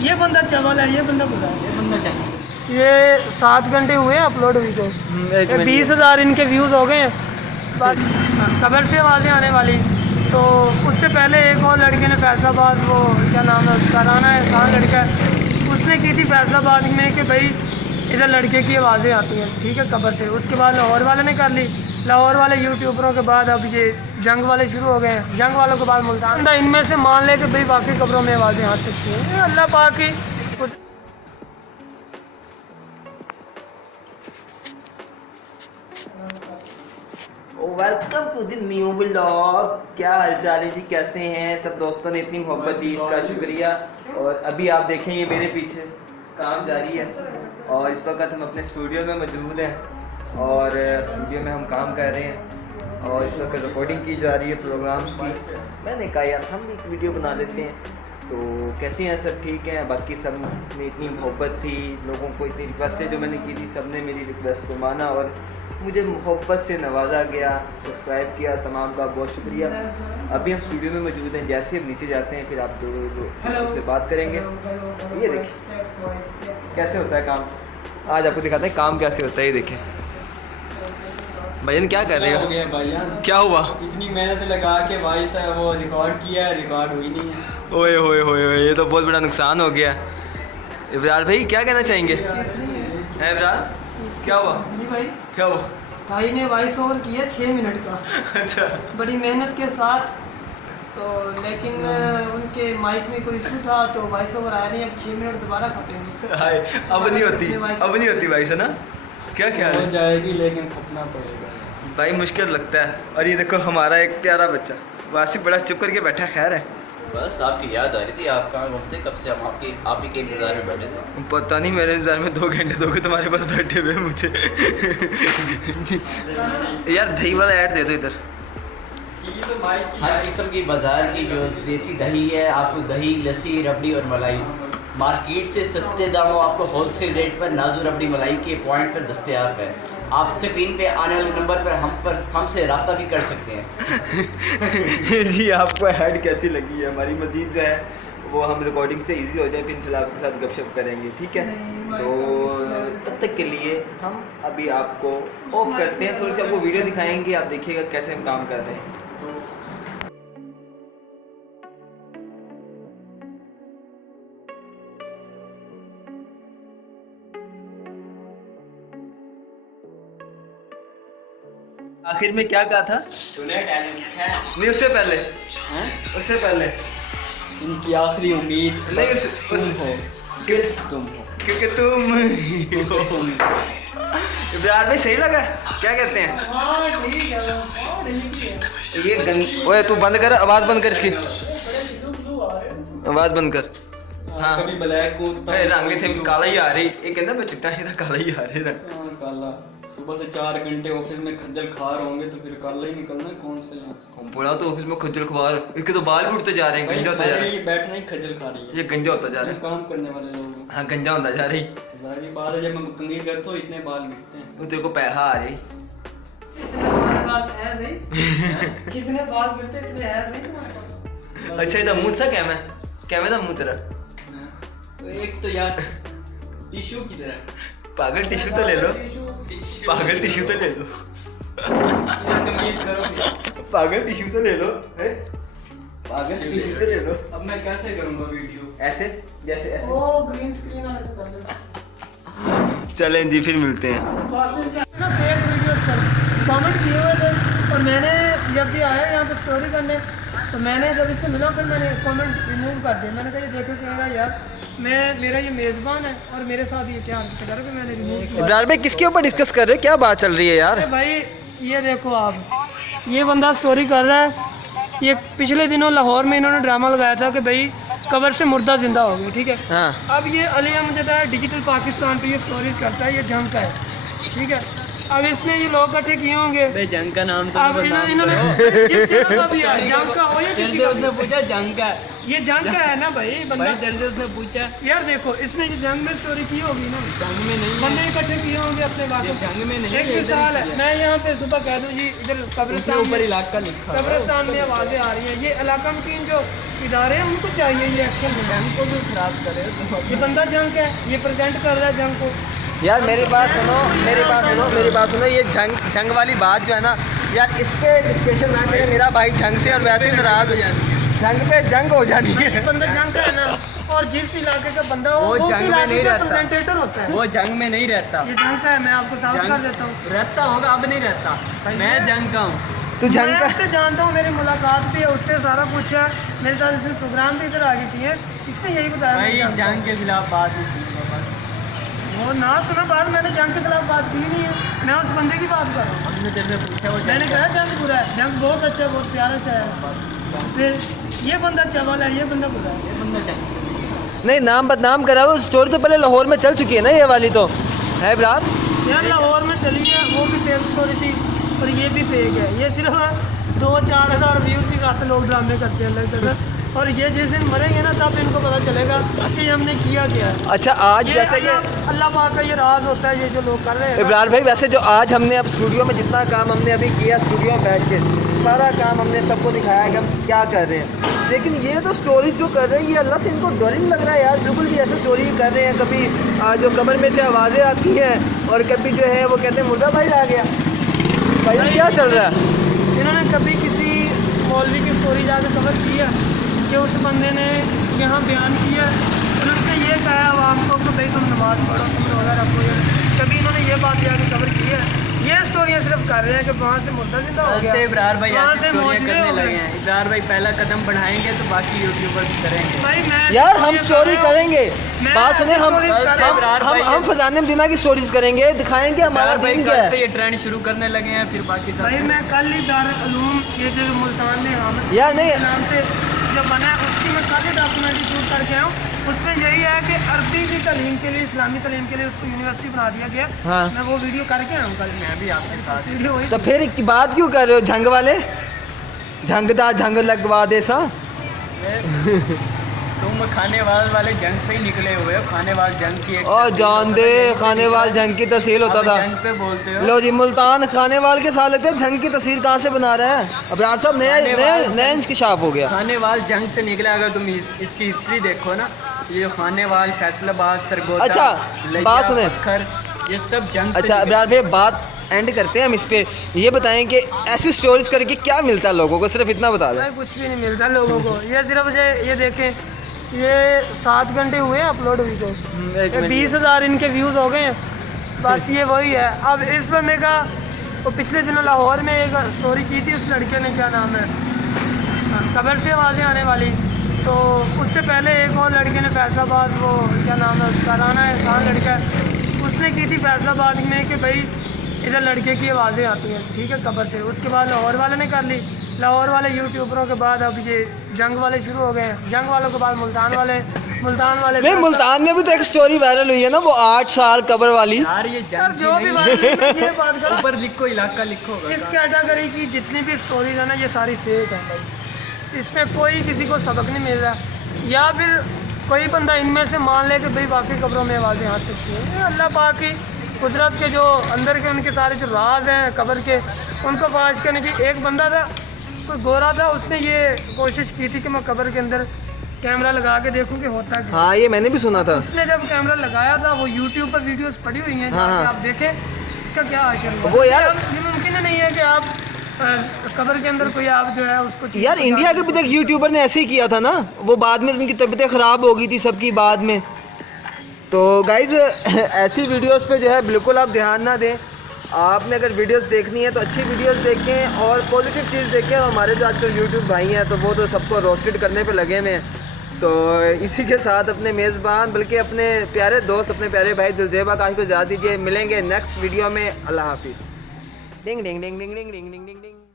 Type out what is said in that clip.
ये बंदा चवल है, ये बंदा बुरा है, ये बंदा क्या। ये 7 घंटे हुए अपलोड हुई तो 20,000 इनके व्यूज़ हो गए हैं। खबर से आवाज़ें आने वाली, तो उससे पहले एक और लड़के ने फैसलाबाद, वो क्या नाम है उसका, राना एहसान लड़का है, उसने की थी फैसलाबाद में कि भाई इधर लड़के की आवाज़ें आती हैं, ठीक है, खबर से। उसके बाद लाहौर वाले ने कर ली, लाहौर वाले यूट्यूबरों के बाद अब ये जंग वाले शुरू हो गए हैं, जंग वालों के बाद मुल्तान। इनमें से मान ले कि भाई बाकी खबरों में आवाज़ें आ सकती हैं, अल्लाह पाक की कुछ। Welcome to the new vlog. क्या हालचाल है जी, कैसे हैं सब दोस्तों ने इतनी मोहब्बत दी, इसका शुक्रिया। और अभी आप देखें ये मेरे पीछे काम जारी है और इस वक्त हम अपने स्टूडियो में मौजूद हैं और स्टूडियो में हम काम कर रहे हैं और इस वक्त रिकॉर्डिंग की जा रही है प्रोग्राम्स की। मैंने कहा यार हम भी एक वीडियो बना लेते हैं। तो कैसे हैं सब, ठीक हैं? बाकी सब में इतनी मोहब्बत थी, लोगों को इतनी रिक्वेस्ट है जो मैंने की थी, सब ने मेरी रिक्वेस्ट को माना और मुझे मोहब्बत से नवाजा गया, सब्सक्राइब किया, तमाम का बहुत शुक्रिया। अभी हम स्टूडियो में मौजूद हैं, जैसे हम नीचे जाते हैं फिर आप दो से बात करेंगे। ये देखिए कैसे होता है काम, आज आपको दिखाते हैं काम कैसे होता है। ये देखें भाईजान क्या कर रहे हो? भाईजान क्या हुआ? इतनी मेहनत लगा के भाई साहब वो रिकॉर्ड किया है, रिकॉर्ड हुई नहीं है। ओए होए होए होए, ये तो बहुत बड़ा नुकसान हो गया। इब्रार भाई क्या कहना चाहेंगे? है इब्रार, क्या हुआ? जी भाई, क्या हुआ? भाई ने वॉइस ओवर किया 6 मिनट का, अच्छा, बड़ी मेहनत के साथ। तो लेकिन उनके माइक में कोई इशू था तो वॉइस ओवर आया नहीं। अब 6 मिनट दोबारा खपेंगे। हाय अब नहीं होती, अब नहीं होती भाई से ना। क्या ख्याल हो है जाएगी लेकिन खपना पड़ेगा भाई, मुश्किल लगता है। और ये देखो हमारा एक प्यारा बच्चा वासिफ बड़ा चुप करके बैठा। खैर है, बस आपकी याद आ रही थी, आप कहाँ घूमते, कब से हम आप ही के इंतज़ार में बैठे थे। पता नहीं मेरे इंतजार में 2 घंटे दोगे तुम्हारे पास बैठे हुए मुझे। यार दही वाला ऐड दे दो इधर। हर किस्म की बाज़ार की जो देसी दही है, आपको दही, लस्सी, रबड़ी और मलाई मार्केट से सस्ते दामों आपको होलसेल रेट पर नाजू रबड़ी मलाई के पॉइंट पर दस्तयाब है। आप स्क्रीन पे आने वाले नंबर पर हमसे रब्ता भी कर सकते हैं। जी आपको ऐड कैसी लगी है हमारी? मजीद जो है वो हम रिकॉर्डिंग से इजी हो जाए फिर इंशाल्लाह आपके साथ गपशप करेंगे, ठीक है? तो तब तक के लिए हम अभी आपको ऑफ करते हैं, थोड़ी सी आपको वीडियो दिखाएंगे, आप देखिएगा कैसे हम काम कर रहे हैं। आखिर में क्या कहा था तूने टैलेंट है नहीं? उससे पहले हैं? उससे पहले इनकी आखिरी उम्मीद नहीं, तुम हो, सिर्फ तुम हो, क्योंकि तुम इब्रार भाई सही लगा? क्या कहते हैं? ये ओए तू बंद कर, आवाज़ बंद कर इसकी, आवाज़ बंद कर। हाँ कभी ब्लैक को रंग थे काला ही आ रही, ये कहता मैं चिट्टा ही था, काला ही आ रही रंग। काला। सुबह से 4 घंटे ऑफिस में खज्जल खार होंगे तो फिर काला ही निकलना। कौन से यहाँ से? बड़ा तो ऑफिस में खज्जल खुआर, इसके तो बाल भी उठते जा रहे हैं, गंजा होता जा रहा है। ये बैठना ही खज्जल खा रही है, ये गंजा होता जा रहा है। काम करने वाले लोग। हाँ गंजा होता जा रही। जाहिर बात है जब मैं कंघी करता हूँ इतने बाल गिरते हैं। वो तेरे को पैसा आ रही। तुम्हारे पास है सही? कितने बाल गिरते, इतने है सही तुम्हारे पास? अच्छा इधर मुंह सा क्या मैं था मुंह तेरा? तो एक तो यार टिश्यू की तरह पागल टिश्यू तो ले लो, पागल टिश्यू तो ले लो, तमीज करो फिर। पागल टिश्यू तो ले लो, पागल टिश्यू तो ले लो। अब मैं कैसे करूँगा वीडियो? ऐसे जैसे ऐसे। ओ ग्रीन स्क्रीन वाले से कर लो। चलें जी फिर मिलते हैं। ना फेक वीडियोस पर कमेंट किए हुए थे और मैंने जब ये आया यहाँ पे स्टोरी करने तो मैंने जब इससे मिला फिर मैंने कमेंट रिमूव कर दिया। मैंने कहा ये देखो कहेगा यार मेरा ये मेज़बान है और मेरे साथ ये क्या हरकत कर रहा है, मैंने रिमूव किया। इब्रार भाई किसके ऊपर डिस्कस कर रहे हो, क्या बात चल रही है यार? अरे भाई ये देखो आप, ये बंदा स्टोरी कर रहा है। ये पिछले दिनों लाहौर में इन्होंने ड्रामा लगाया था कि भाई कब्र से मुर्दा जिंदा हो गया, ठीक है? हाँ। अब ये अली अहमद डिजिटल पाकिस्तान पे ये स्टोरीज करता है, ये जंग का है, ठीक है? अब इसने ये लोग इकट्ठे किए होंगे। बे जंग का नाम तो अब इन्होंने जिस जगह का भी है, जंग का हो या किसी का उसने भी। पूछा जंग का, ये जंग का है ना भाई बंदा। भाई जल्दी उसने पूछा यार देखो इसने जो जंग में स्टोरी की होगी ना, जंग में नहीं बंदे इकट्ठे किए होंगे अपने ये बातों। जंग में नहीं एक है, मिसाल है, इधर ही मैं यहाँ पे सुबह कह दूँ जी इधर उसके कब्रिस्तान ऊपर में, इलाका लिखा हुआ है। कब्रिस्तान में आवाज़ें आ रही हैं, ये इलाका मकीन जो इदारे हैं उनको चाहिए ये एक्शन लेना। जंग को भी खराब करे तो ये बंदा जंग है, ये प्रेजेंट कर रहा है जंग को। यार मेरी बात सुनो, मेरी बात सुनो, ये जंग वाली बात जो है ना यार, इस पे डिस्कशन ना करें। मेरा भाई जंग से और वैसे ही नाराज हो जाती है, जंग पे जंग हो जाती ये है। बंदा जंग का है ना, और जिस इलाके का बंदा हो वो वो उस जंग में इलाके नहीं का रहता। प्रेजेंटेटर होता है। वो जंग में नहीं रहता, ये जंग का है, मैं आपको साबित कर देता हूँ। रहता होगा, अब नहीं रहता। मैं जंग का हूँ। तू मैं जंग का उससे जानता हूँ, मेरी मुलाकात भी है उससे, सारा कुछ है मेरे साथ। इसने प्रोग्राम भी इधर आगे किए, इसने यही बताया मैं भाई जानता हूँ। जंग के खिलाफ बात ही की बस। वो ना सुना बात, मैंने जंग के खिलाफ बात की नहीं है, मैं उस बंदे की बात कर रहा हूँ। हमने तेरे से पूछा वो मैंने जंग कहा जंग बुरा है, जंग बहुत अच्छा है, बहुत प्यारा शहर है। फिर ये बंदा चवल है, ये बंदा बुरा है। बंदा जंग नहीं, नाम बदनाम करा। वो स्टोरी तो पहले लाहौर में चल चुकी है ना, ये वाली तो है ब्रात। यार लाहौर में चली है, वो भी फेक स्टोरी थी और ये भी फेक है। ये सिर्फ 2-4 हज़ार व्यूज़ की खातिर लोग ड्रामे करते हैं अलग अलग, और ये जिस दिन मरेंगे ना तब इनको पता चलेगा कि हमने किया क्या है। अच्छा आज ये जैसे कि अल्लाह पाक का ये राज होता है, ये जो लोग कर रहे हैं ना। इब्रार भाई, वैसे जो आज हमने अब स्टूडियो में जितना काम हमने अभी किया, स्टूडियो में बैठ के सारा काम हमने सबको दिखाया कि हम क्या कर रहे हैं, लेकिन ये तो स्टोरीज जो कर रहे हैं ये अल्लाह से इनको डर ही नहीं लग रहा है यार। बिल्कुल भी ऐसे स्टोरी कर रहे हैं, कभी जो कमर में से आवाज़ें आती हैं और कभी जो है वो कहते हैं मुर्दा भाई आ गया। भाई क्या चल रहा है? इन्होंने कभी किसी मौलवी की स्टोरी जाकर कवर की है कि उस बंदे ने यहाँ बयान किया और उसने ये कहा आवाम को कि भाई तुम नमाज़ पढ़ो, तुम रोज़ा रखो। कभी इन्होंने ये बात जाकर कवर की है? ये स्टोरियाँ सिर्फ कर रहे हैं कि वहाँ से मुर्दा जिंदा हो गया, से इब्रार भाई वहाँ ऐसी से स्टोरियाँ मौजूदे करने हो लगे गए। हैं। इब्रार भाई पहला कदम बढ़ाएंगे तो बाकी यूट्यूबर्स करेंगे। भाई मैं यार हम स्टोरियाँ स्टोरी कर रहा हूँ। करेंगे, मैं बात सुने, हम स्टोरीज कर रहा हूँ। इब्रार भाई हम फजाने मदीना की स्टोरीज करेंगे, दिखाएंगे हमारा इब्रार भाई दिन क्या कल से है। ये ट्रेंड शुरू करने लगे हैं, फिर बाकी सब भाई मैं कल ही दारुल उलूम ये जो मुल्तान में हामिद यार नहीं, के नाम से जो बना है उसकी मैं कल ही डॉक्यूमेंट्री शूट करके आया हूँ। उसमें यही है कि अरबी की तालीम के लिए, इस्लामी तालीम के लिए उसको यूनिवर्सिटी बना दिया गया। हाँ। मैं वो वीडियो करके आया हूँ कल। मैं भी आपके साथ वीडियो वही तो फिर की बात क्यों कर रहे हो झंग वाले? झंगदा झंग लगवा दे सा। तुम खानेवाल वाले जंग से ही निकले हुए हो। खानेवाल जंग की एक और तहसील जान होता दे, था, यहीं से खानेवाल निकला। जंग की तहसील होता आप था। जंग पे बोलते हो। लो जी, मुल्तान खानेवाल के साथ लगते हैं, झंग की तस्वीर कहाँ से बना रहा है अबरार साहब? नया खानेवाल नया नया इंकशाफ हो गया। खानेवाल जंग से निकले। अगर तुम इसकी हिस्ट्री देखो ना, ये खानेवाल, फैसलाबाद, सरगोदा, अच्छा, लिया, बात सुने। पत्थर, ये सब जंग से अच्छा निकले। अबरार भाई, बात एंड करते हैं हम इस पे। ये बताएं कि ऐसी स्टोरीज करके क्या मिलता है लोगों को, सिर्फ इतना बता दें। भाई कुछ भी नहीं मिलता लोगों को। ये सिर्फ ये देखें, ये 7 घंटे हुए हैं अपलोड हुई को, 20,000 इनके व्यूज़ हो गए हैं। बस ये वही है। अब इस बंदे का वो पिछले दिनों लाहौर में एक स्टोरी की थी, उस लड़के ने, क्या नाम है, कब्र से आवाज़ें आने वाली। तो उससे पहले एक और लड़के ने फैसलाबाद, वो क्या नाम है उसका, राना एहसान लड़का है, उसने की थी फैसलाबाद में कि भाई इधर लड़के की आवाज़ें आती हैं, ठीक है, कब्र से। उसके बाद लाहौर वाले ने कर ली। लाहौर वाले यूट्यूबरों के बाद अब ये जंग वाले शुरू हो गए हैं। जंग वालों के बाद मुल्तान वाले नहीं, मुल्तान में भी तो एक स्टोरी वायरल हुई है ना, वो 8 साल कब्र वाली। यार ये यार जंग जो की भी नहीं। बात है, मैं ये बात कर, ऊपर लिखो, इलाका लिखो। इस कैटेगरी की जितनी भी स्टोरीज है ना, ये सारी फेक है भाई। इसमें कोई किसी को सबक नहीं मिल रहा, या फिर कोई बंदा इनमें से मान ले कि भाई बाकी कब्रों में आवाज़ें आ सकती हैं। ये अल्लाह पाक की कुदरत के जो अंदर के उनके सारे जो राज हैं कब्र के, उनको फाश करने की। एक बंदा था, कोई गोरा था, उसने ये कोशिश की थी कि मैं कब्र के अंदर कैमरा लगा के देखूं कि होता क्या। हाँ, ये मैंने भी सुना था। उसने जब कैमरा लगाया था, वो यूट्यूब पर वीडियोस पड़ी हुई हैं, हाँ, जाके हाँ। आप देखें इसका क्या हासिल हुआ। वो यार- ये मुमकिन नहीं है कि आप कब्र के अंदर कोई आप जो है उसको चीज़ यार को इंडिया के भी तक यूट्यूबर ने ऐसे ही किया था ना, वो बाद में उनकी तबीयतें ख़राब हो गई थी सबकी बाद में। तो गाइज ऐसी वीडियोस पे जो है बिल्कुल आप ध्यान ना दें। आपने अगर वीडियोस देखनी है तो अच्छी वीडियोस देखें और पॉजिटिव चीज़ देखें। और हमारे जो आजकल यूट्यूब भाई हैं तो वो तो सबको रोस्टेड करने पे लगे हुए हैं। तो इसी के साथ अपने मेज़बान, बल्कि अपने प्यारे दोस्त, अपने प्यारे भाई दिलजेबा काश को जा दीजिए। मिलेंगे नेक्स्ट वीडियो में। अल्लाह हाफिज़। डिंग डिंग डिंग डिंग डिंग डिंग डिंग डिंग।